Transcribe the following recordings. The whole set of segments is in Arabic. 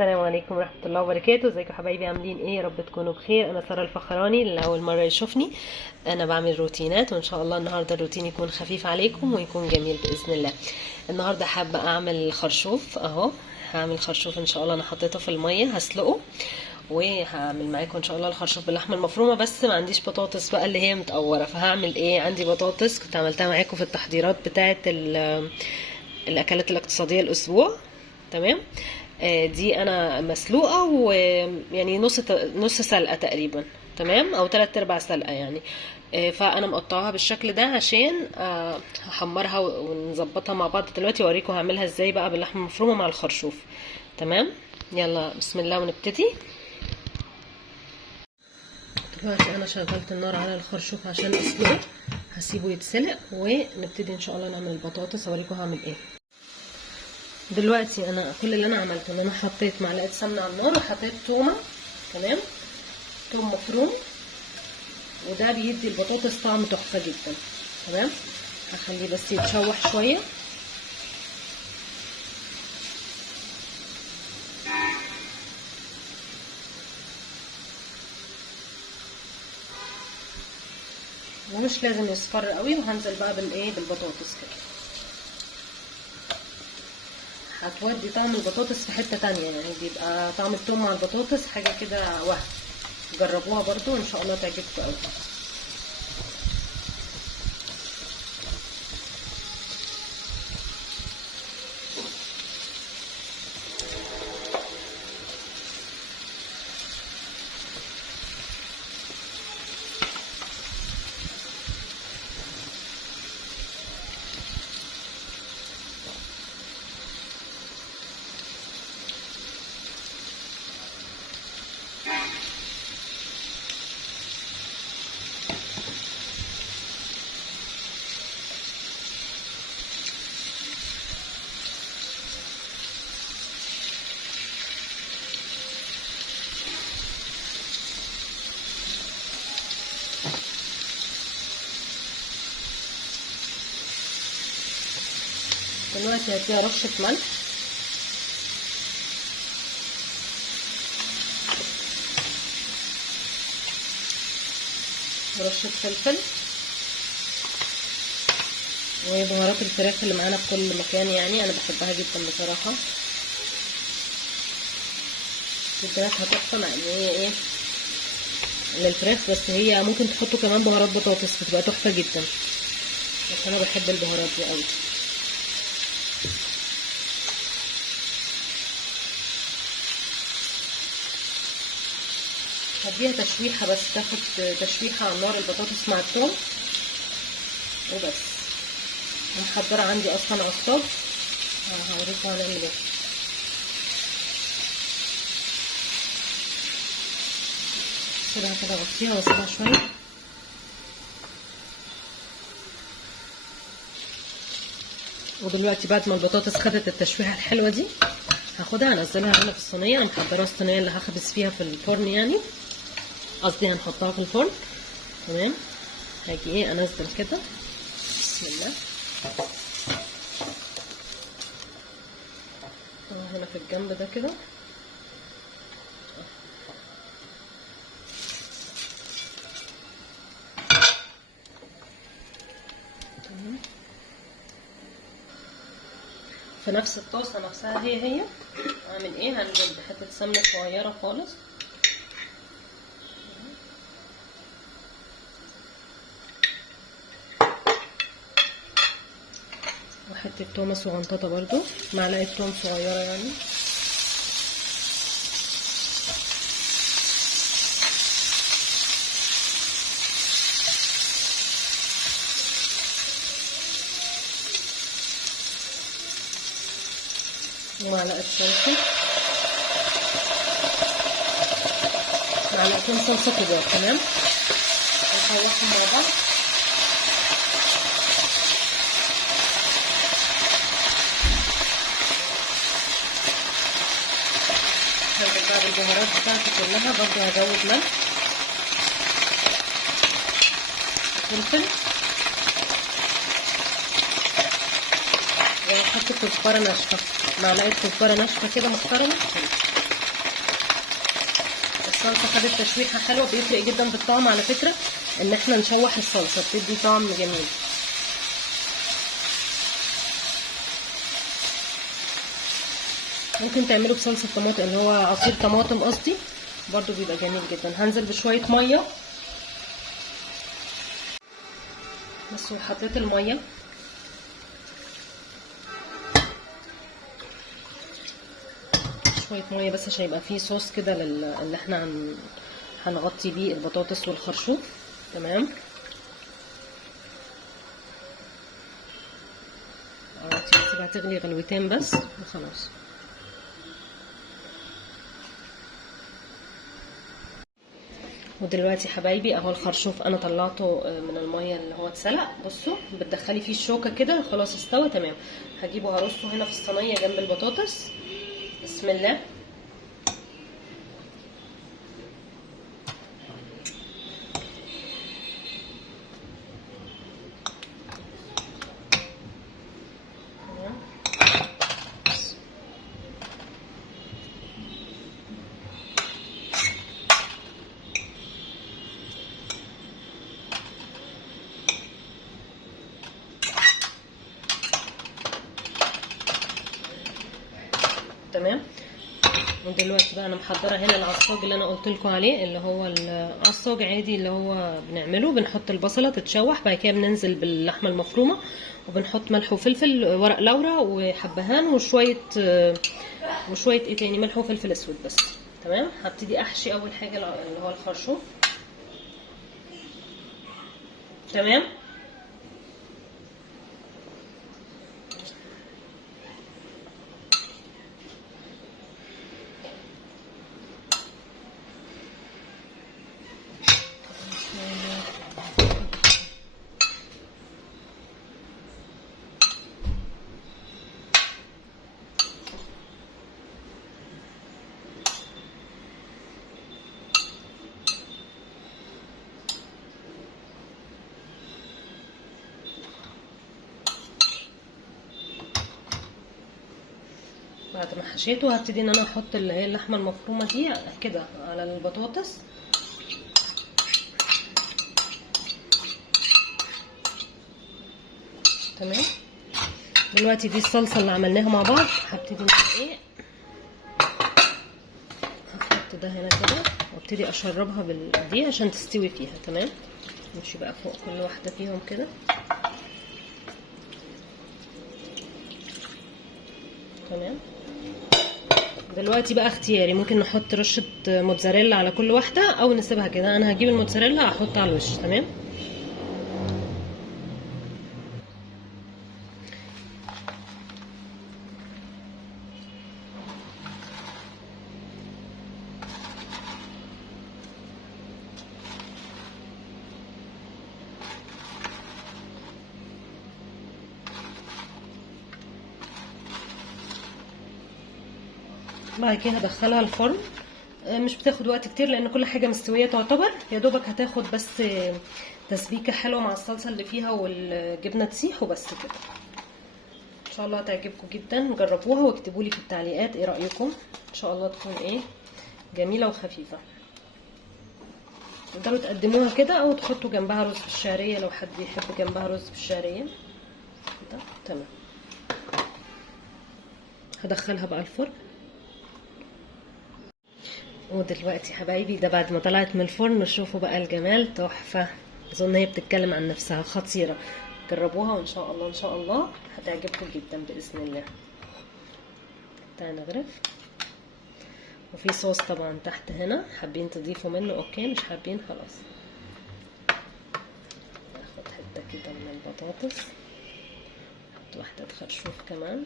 السلام عليكم ورحمة الله وبركاته. ازيكم حبايبي، عاملين ايه؟ يا رب تكونوا بخير. انا سارة الفخراني، اللي اول مرة يشوفني انا بعمل روتينات، وان شاء الله النهاردة الروتين يكون خفيف عليكم ويكون جميل بإذن الله. النهاردة حابة اعمل خرشوف اهو. هعمل خرشوف ان شاء الله، انا حطيته في المية هسلقه، وهعمل معاكم ان شاء الله الخرشوف باللحمه المفرومه. بس ما عنديش بطاطس بقى اللي هي متقوره، فهعمل ايه؟ عندي بطاطس كنت عملتها معاكم في التحضيرات بتاعه الاكلات الاقتصاديه الاسبوع. تمام. دي انا مسلوقه، ويعني نص سلقه تقريبا، تمام، او 3/4 سلقه يعني. فانا مقطعها بالشكل ده عشان هحمرها ونظبطها مع بعض دلوقتي، واوريكم هعملها ازاي بقى باللحمه المفرومه مع الخرشوف. تمام، يلا بسم الله ونبتدي. دلوقتي انا شغلت النار على الخرشوف عشان اسلقه، هسيبه يتسلق ونبتدي ان شاء الله نعمل البطاطس، اوريكم هعمل ايه. دلوقتي انا كل اللي انا عملته ان انا حطيت معلقه سمنه على النار، وحطيت تومه، تمام، توم مفروم، وده بيدي البطاطس طعم تحفه جدا. تمام، هخليه بس يتشوح شويه. ومش لازم يصفر قوي، وهنزل بقى بالايه، بالبطاطس كده. هتودي طعم البطاطس في حته تانية، يعني بيبقى طعم التوم مع البطاطس حاجه كده وهم. جربوها برضو ان شاء الله تعجبكم قوي. دلوقتي هديها رشه ملح، ورشه فلفل، وبهارات الفراخ اللي معانا في كل مكان، يعني انا بحبها جدا بصراحه. الفراخ هتحفه، مع ان هي ايه للفراخ، بس هي ممكن تحطوا كمان بهارات بطاطس بتبقى تحفه جدا، بس انا بحب البهارات دي قوي. هديها تشويحه، بس تاخد تشويحه على النار البطاطس مع الثوم وبس. محضره عندي اصلا عصاج، هوريكم هنعمل ايه. سيبها كده، اغطيها واسيبها شويه. ودلوقتي بعد ما البطاطس خدت التشويحه الحلوه دي، هاخدها انزلها هنا في الصينيه. انا محضره الصينيه اللي هخبز فيها في الفرن، يعني قصدي هنحطها في الفرن. تمام، هاجي ايه انزل كده، بسم الله. هنا في الجنب ده كده. تمام، في نفس الطاسه نفسها هي اعمل ايه، هنزل بحته سمنه صغيره خالص، وحته تومه صغنططه برضو، معلقه توم صغيره يعني، ومعلقه فلفل، معلقتين صلصه كبار. تمام، نخلطهم مع بعض. هنزل بقى بالبهارات بتاعتي كلها، برضو هزود ملح، فلفل، وهحط كزبره ناشفه، معلقه كزبره ناشفه كده محترمه. الصلصه خدت تشويحه حلوه. بيفرق جدا في الطعم على فكره ان احنا نشوح الصلصه، بتدي طعم جميل. ممكن تعملوا بصلصه طماطم اللي هو عصير طماطم قصدي، برضو بيبقى جميل جدا. هنزل بشويه ميه بس، وحطيت الميه شويه ميه بس عشان يبقى فيه صوص كده اللي احنا هنغطي بيه البطاطس والخرشوف. تمام. سيبها تغلي غلوتين بس وخلاص. ودلوقتي حبايبي اهو الخرشوف انا طلعته من الميه اللي هو اتسلق. بصوا بتدخلي فيه الشوكه كده خلاص استوى تمام. هجيبه هرصه هنا في الصينيه جنب البطاطس. بسم الله. تمام. ودلوقتي بقى انا محضره هنا العصاج اللي انا قلت لكم عليه، اللي هو العصاج عادي اللي هو بنعمله. بنحط البصله تتشوح، بعد كده بننزل باللحمه المفرومه، وبنحط ملح وفلفل، ورق لورا وحبهان وشويه ايه تاني، ملح وفلفل اسود بس. تمام. هبتدي احشي اول حاجه اللي هو الخرشوف. تمام. بعد ما حشيته هبتدي ان انا احط اللي هي اللحمه المفرومه دي كده على البطاطس. تمام. دلوقتي دي الصلصه اللي عملناها مع بعض. هبتدي ايه، هحط ده هنا كده وابتدي اشربها دي عشان تستوي فيها. تمام. نمشي بقى فوق كل واحده فيهم كده. تمام. دلوقتي بقى اختياري، ممكن نحط رشه موتزاريلا على كل واحده او نسيبها كده. انا هجيب الموتزاريلا احطها على الوش. تمام. بعد كده هدخلها الفرن. مش بتاخد وقت كتير لان كل حاجه مستويه تعتبر، يا دوبك هتاخد بس تسبيكه حلوه مع الصلصه اللي فيها والجبنه تسيح وبس كده. ان شاء الله هتعجبكم جدا. جربوها واكتبوا لي في التعليقات ايه رايكم. ان شاء الله تكون ايه جميله وخفيفه. تقدروا تقدموها كده او تحطوا جنبها رز بالشعريه لو حد يحب جنبها رز بالشعريه كده. تمام. هدخلها بقى الفرن. ودلوقتي حبايبي ده بعد ما طلعت من الفرن، شوفوا بقى الجمال، تحفه. اظن هي بتتكلم عن نفسها، خطيره. جربوها وان شاء الله ان شاء الله هتعجبكم جدا باذن الله. تعالى نغرف. وفي صوص طبعا تحت هنا، حابين تضيفوا منه اوكي، مش حابين خلاص. ناخد حته كده من البطاطس، نحط واحده خرشوف كمان،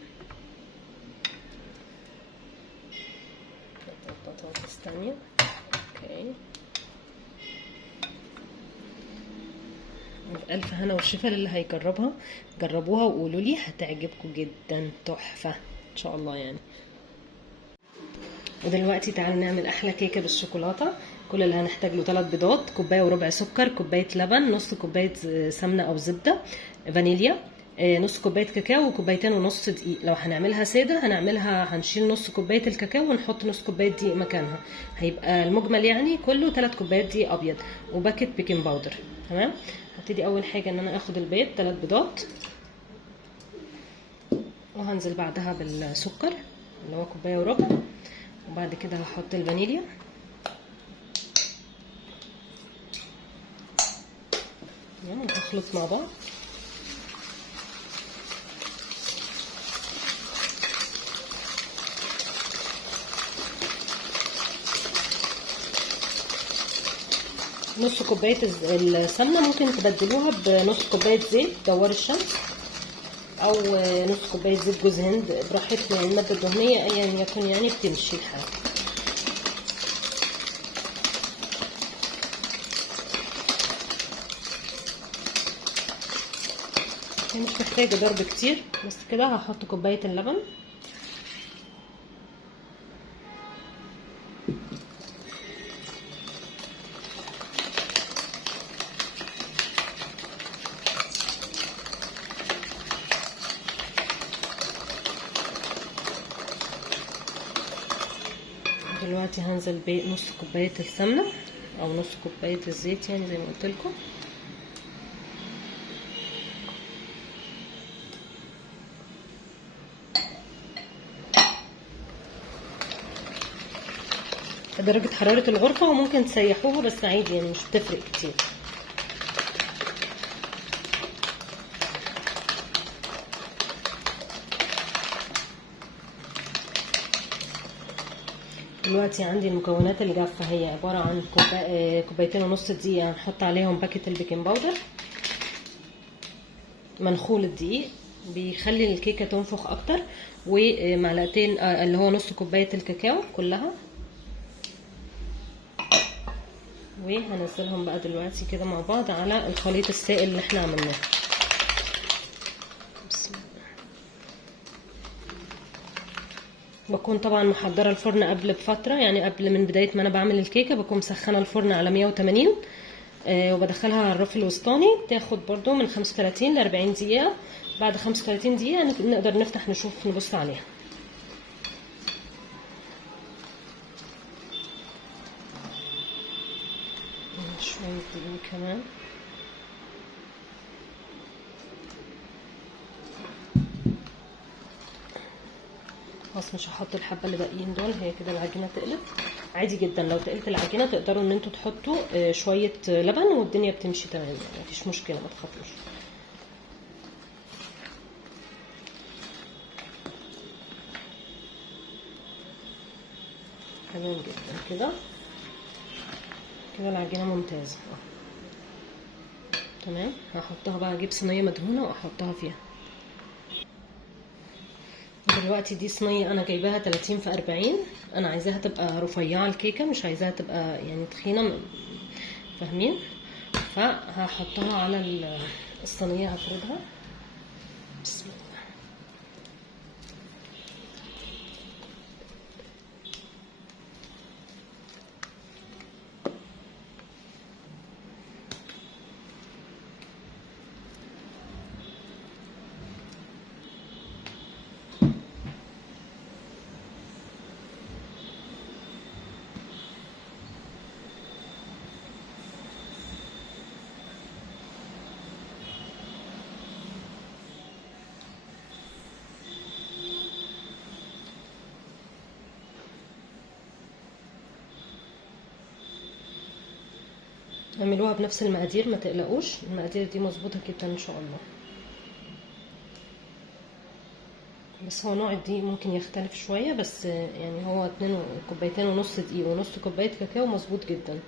بطاطس تانية. اوكي. بألف هنا والشفا للي هيجربها. جربوها وقولوا لي هتعجبكم جدا، تحفة ان شاء الله يعني. ودلوقتي تعالوا نعمل احلى كيكة بالشوكولاتة. كل اللي هنحتاج له 3 بيضات، كوباية وربع سكر، كوباية لبن، نص كوباية سمنة او زبدة، فانيليا، نص كوبايه كاكاو وكوبايتين ونص دقيق. لو هنعملها ساده هنشيل نص كوبايه الكاكاو ونحط نص كوبايه دقيق مكانها، هيبقى المجمل يعني كله 3 كوبايات دقيق ابيض وباكت بيكنج باودر. تمام. هبتدي اول حاجه ان انا اخد البيض 3 بيضات، وهنزل بعدها بالسكر اللي هو كوبايه وربع، وبعد كده هحط الفانيليا، ونخلط مع بعض. نص كوبايه السمنه ممكن تبدلوها بنص كوبايه زيت دوار الشمس، او نص كوبايه زيت جوز هند براحتكم، يعني الماده الدهنيه ايا يكن يعني بتمشي الحال. مش محتاجه ضرب كتير، بس كده هحط كوبايه اللبن، دلوقتي هنزل بنص كوبايه السمنه او نص كوبايه الزيت يعني زي ما قلت لكم. درجه حراره الغرفه، وممكن تسيحوها بس عادي يعني مش بتفرق كتير. دلوقتي عندي المكونات الجافه، هي عباره عن كوبايتين ونص دقيق، هنحط عليهم باكيت البيكنج باودر، منخول الدقيق بيخلي الكيكه تنفخ اكتر، ومعلقتين اللي هو نص كوبايه الكاكاو كلها، وهنزلهم بقى دلوقتي كده مع بعض على الخليط السائل اللي احنا عملناه. بكون طبعا محضره الفرن قبل بفتره، يعني قبل من بدايه ما انا بعمل الكيكه بكون مسخنه الفرن على 180، وبدخلها على الرف الوسطاني، تاخد برضو من 35 ل 40 دقيقه. بعد 35 دقيقه نقدر نفتح نشوف نبص عليها. شويه دقيق كمان. خلاص مش هحط الحبه اللي باقيين دول، هي كده العجينه تقلت عادي جدا. لو تقلت العجينه تقدروا ان انتوا تحطوا شويه لبن والدنيا بتمشي تمام، يعني مفيش مشكله، ما تخافوش. تمام جدا كده، كده العجينه ممتازه. تمام. هحطها بقى، اجيب صينيه مدهونه واحطها فيها. دلوقتي دي صينيه انا جايباها 30 في 40، انا عايزاها تبقى رفيعه الكيكه، مش عايزاها تبقى يعني تخينه، فاهمين؟ فهحطها على الصينيه، هفردها. بسم الله. اعملوها بنفس المقادير، ما تقلقوش، المقادير دي مظبوطه جدا ان شاء الله. بس هو نوع الدقيق ممكن يختلف شويه، بس يعني هو كوبايتين ونص دقيق ونص كوبايه كاكاو مظبوط جدا.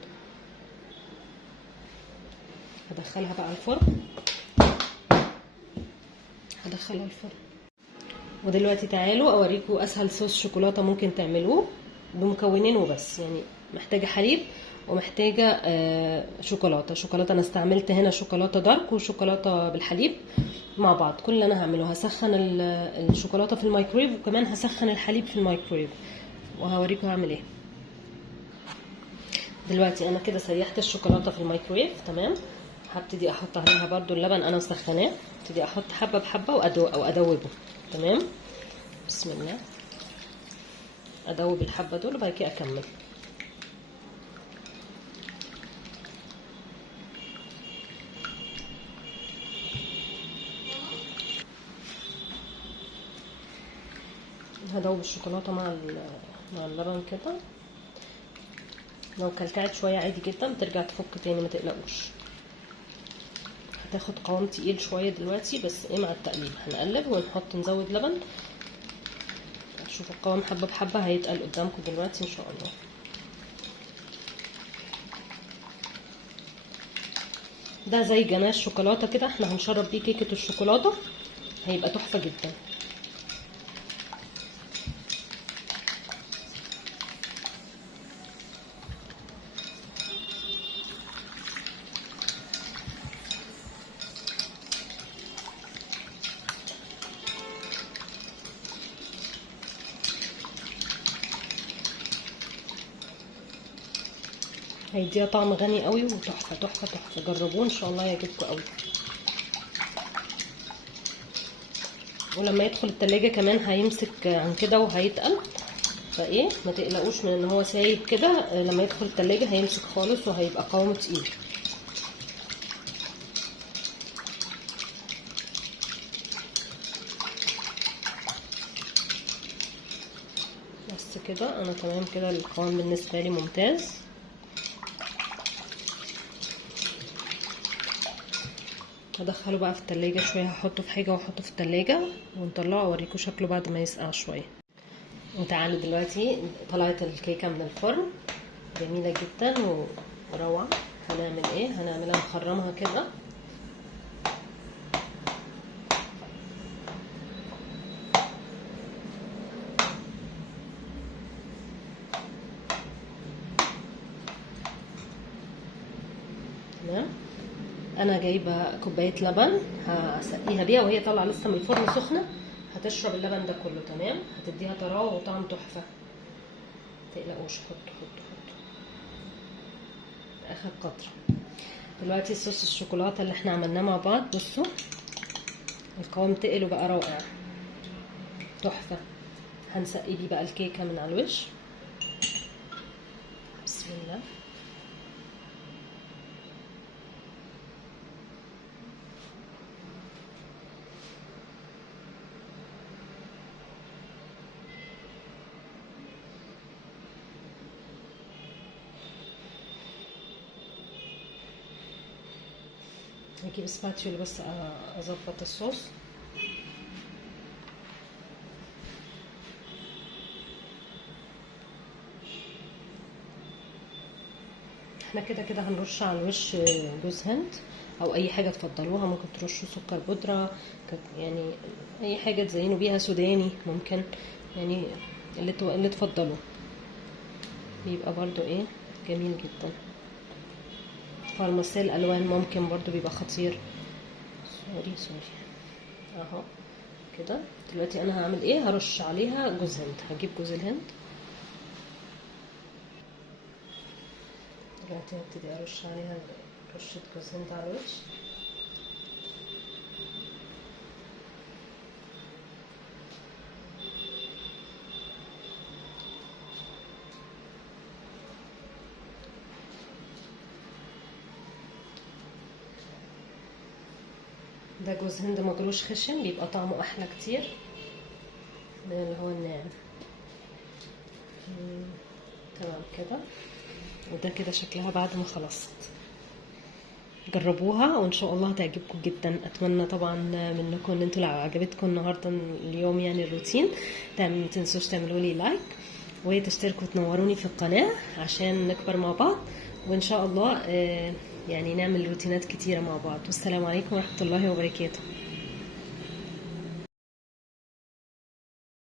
هدخلها بقى الفرن، هدخلها الفرن. ودلوقتي تعالوا اوريكم اسهل صوص شوكولاته ممكن تعملوه بمكونين وبس. يعني محتاجه حليب ومحتاجه شوكولاته. انا استعملت هنا شوكولاته دارك وشوكولاته بالحليب مع بعض. كل اللي انا هعمله هسخن الشوكولاته في الميكرويف، وكمان هسخن الحليب في الميكرويف، وهوريكم هعمل ايه. دلوقتي انا كده سيحت الشوكولاته في الميكرويف. تمام. هبتدي احط عليها برضو اللبن انا مسخناه، ابتدي احط حبه بحبه او ادوبه. تمام، بسم الله. ادوب الحبه دول وبعد كده اكمل. هدوب الشوكولاته مع اللبن كده. لو كلكعت شويه عادي جدا بترجع تفك تاني، ما تقلقوش. هتاخد قوام تقيل شويه دلوقتي، بس ايه مع التقليب هنقلب ونحط نزود لبن. شوفوا القوام حبه بحبه هيتقل قدامكم دلوقتي ان شاء الله. ده زي جناش شوكولاته كده، احنا هنشرب بيه كيكه الشوكولاته، هيبقى تحفه جدا. هيديها طعم غني قوي وتحفه تحفه تحفه. جربوه ان شاء الله يعجبكم قوي. ولما يدخل التلاجة كمان هيمسك عن كده وهيتقل، فايه ما تقلقوش من ان هو سايب كده. لما يدخل التلاجة هيمسك خالص وهيبقى قوامه تقيل. بس كده انا تمام كده. القوام بالنسبه لي ممتاز. هدخله بقى في التلاجة شويه، هحطه في حاجه واحطه في التلاجة ونطلعه اوريكم شكله بعد ما يسقع شويه. وتعالوا دلوقتي، طلعت الكيكه من الفرن جميله جدا وروعه. هنعمل ايه؟ هنعملها نخرمها كده. تمام. انا جايبه كوبايه لبن هسقيها بيها وهي طالعه لسه من الفرن سخنه، هتشرب اللبن ده كله. تمام، هتديها طراوه وطعم تحفه. متقلقوش، حطوا اخر قطره. دلوقتي صوص الشوكولاته اللي احنا عملناه مع بعض، بصوا القوام تقل وبقى رائع تحفه. هنسقي بيه بقى الكيكه من على الوش. بسم الله. هجيب سباتيولا بس اظبط الصوص. احنا كده كده هنرش على الوش جوز هند او اي حاجه تفضلوها. ممكن ترشوا سكر بودره، يعني اي حاجه تزينوا بيها، سوداني ممكن، يعني اللي تفضلوه. بيبقى برضو ايه جميل جدا. فارماسيل الوان ممكن برضو بيبقى خطير. سوري اهو كده. دلوقتي انا هعمل ايه؟ هرش عليها جوز هند. هجيب جوز الهند دلوقتي، هبتدي ارش عليها رشه جوز هند على الوش. ده جوز هند مجروش خشن، بيبقى طعمه احلى كتير من اللي هو الناعم. تمام كده. وده كده شكلها بعد ما خلصت. جربوها وان شاء الله هتعجبكم جدا. اتمنى طبعا منكم ان انتوا لو عجبتكم النهارده اليوم يعني الروتين، ما تنسوش تعملوا لي لايك وتشتركوا وتنوروني في القناه عشان نكبر مع بعض، وان شاء الله يعني نعمل روتينات كتيره مع بعض. والسلام عليكم ورحمه الله وبركاته.